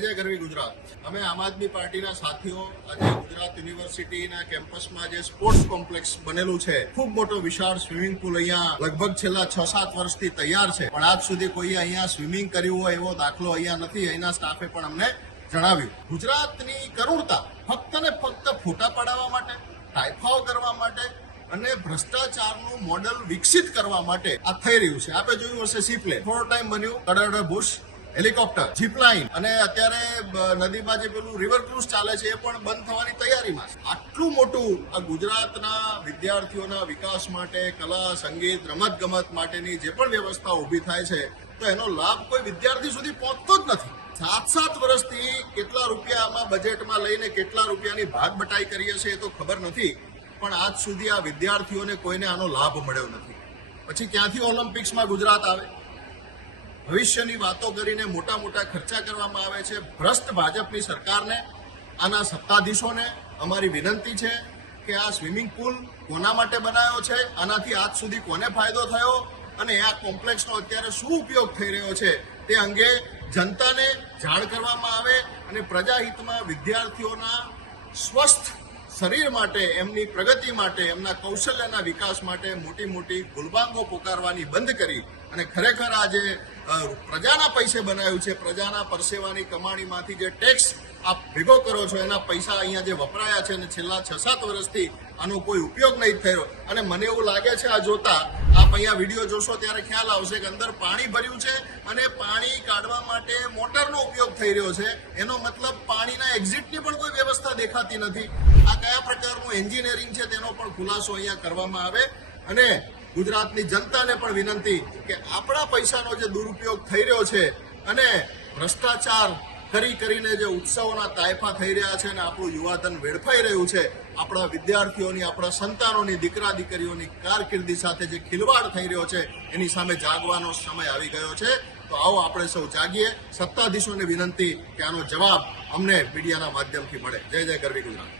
જય ગરવી ગુજરાત। અમે આમ આદમી પાર્ટીના સાથીઓ આજે ગુજરાત યુનિવર્સિટીના કેમ્પસમાં જે સ્પોર્ટ્સ કોમ્પ્લેક્સ બનેલું છે, ખૂબ મોટો વિશાળ સ્વિમિંગ પુલ અહીંયા લગભગ છેલ્લા 6-7 વર્ષથી તૈયાર છે, પણ આજ સુધી કોઈ અહીંયા સ્વિમિંગ કર્યું હોય એવો દાખલો અહીંયા નથી। અહીંના સ્ટાફે પણ અમને જણાવ્યું। ગુજરાતની કરુણતા ફક્ત ને ફક્ત ફોટા પડાવવા માટે, ટાઈફાઓ કરવા માટે અને ભ્રષ્ટાચારનું મોડેલ વિકસિત કરવા માટે આ થઈ રહ્યું છે। આપે જોયું હશે સીપ્લેન થોડો ટાઈમ બન્યું, કડર બુશ હેલિકોપ્ટર, જીપલાઇન, અને અત્યારે નદીમાં જે પેલું રિવર ક્રુઝ ચાલે છે એ પણ બંધ થવાની તૈયારીમાં છે। આટલું મોટું આ ગુજરાતના વિદ્યાર્થીઓના વિકાસ માટે, કલા, સંગીત, રમતગમત માટેની જે પણ વ્યવસ્થા ઊભી થાય છે, તો એનો લાભ કોઈ વિદ્યાર્થી સુધી પહોંચતો જ નથી। 7 વર્ષથી કેટલા રૂપિયા આમાં બજેટમાં લઈને કેટલા રૂપિયાની ભાગ બટાઈ કરીએ છીએ એ તો ખબર નથી, પણ આજ સુધી આ વિદ્યાર્થીઓને કોઈને આનો લાભ મળ્યો નથી। પછી ક્યાંથી ઓલિમ્પિક્સમાં ગુજરાત આવે? ભવિષ્યની વાતો કરીને મોટા મોટા ખર્ચા કરવામાં આવે છે। ભ્રષ્ટ ભાજપની સરકારને, આના સત્તાધીશોને અમારી વિનંતી છે કે આ સ્વિમિંગ પુલ કોના માટે બનાવ્યો છે, આનાથી આજ સુધી કોને ફાયદો થયો અને આ કોમ્પ્લેક્સનો અત્યારે શું ઉપયોગ થઈ રહ્યો છે તે અંગે જનતાને જાણ કરવામાં આવે અને પ્રજાહિતમાં વિદ્યાર્થીઓના સ્વસ્થ શરીર માટે, એમની પ્રગતિ માટે, એમના કૌશલ્યના વિકાસ માટે મોટી મોટી ગુલબાંગો પોકારવાની બંધ કરી અને ખરેખર આજે પ્રજાના પૈસે બનાવ્યું છે, પ્રજાના પરસેવાની કમાણીમાંથી જે ટેક્સ આપ ભેગો કરો છો એના પૈસા અહીંયા જે વપરાયા છે અને છેલ્લા 6-7 વર્ષથી આનો કોઈ ઉપયોગ નહીં થયો। અને મને એવું લાગે છે આ જોતા, આપ અહીંયા વિડીયો જોશો ત્યારે ખ્યાલ આવશે કે અંદર પાણી ભર્યું છે અને પાણી કાઢવા માટે મોટરનો ઉપયોગ થઈ રહ્યો છે। એનો મતલબ પાણીના એક્ઝિટની પણ કોઈ વ્યવસ્થા દેખાતી નથી। આ કયા પ્રકારનું એન્જિનિયરિંગ છે તેનો પણ ખુલાસો અહીંયા કરવામાં આવે અને ગુજરાતની જનતાને પણ વિનંતી કે આપણા પૈસાનો જે દુરુપયોગ થઈ રહ્યો છે અને ભ્રષ્ટાચાર કરીને જે ઉત્સવોના તાયફા થઈ રહ્યા છે અને આપણું યુવાધન વેડફાઈ રહ્યું છે, આપણા વિદ્યાર્થીઓની, આપણા સંતાનોની, દીકરા દીકરીઓની કારકિર્દી સાથે જે ખિલવાડ થઈ રહ્યો છે એની સામે જાગવાનો સમય આવી ગયો છે। તો આવો આપણે સૌ જાગીએ। સત્તાધીશોને વિનંતી કે આનો જવાબ અમને મીડિયાના માધ્યમથી મળે। જય જય ગરવી ગુજરાત।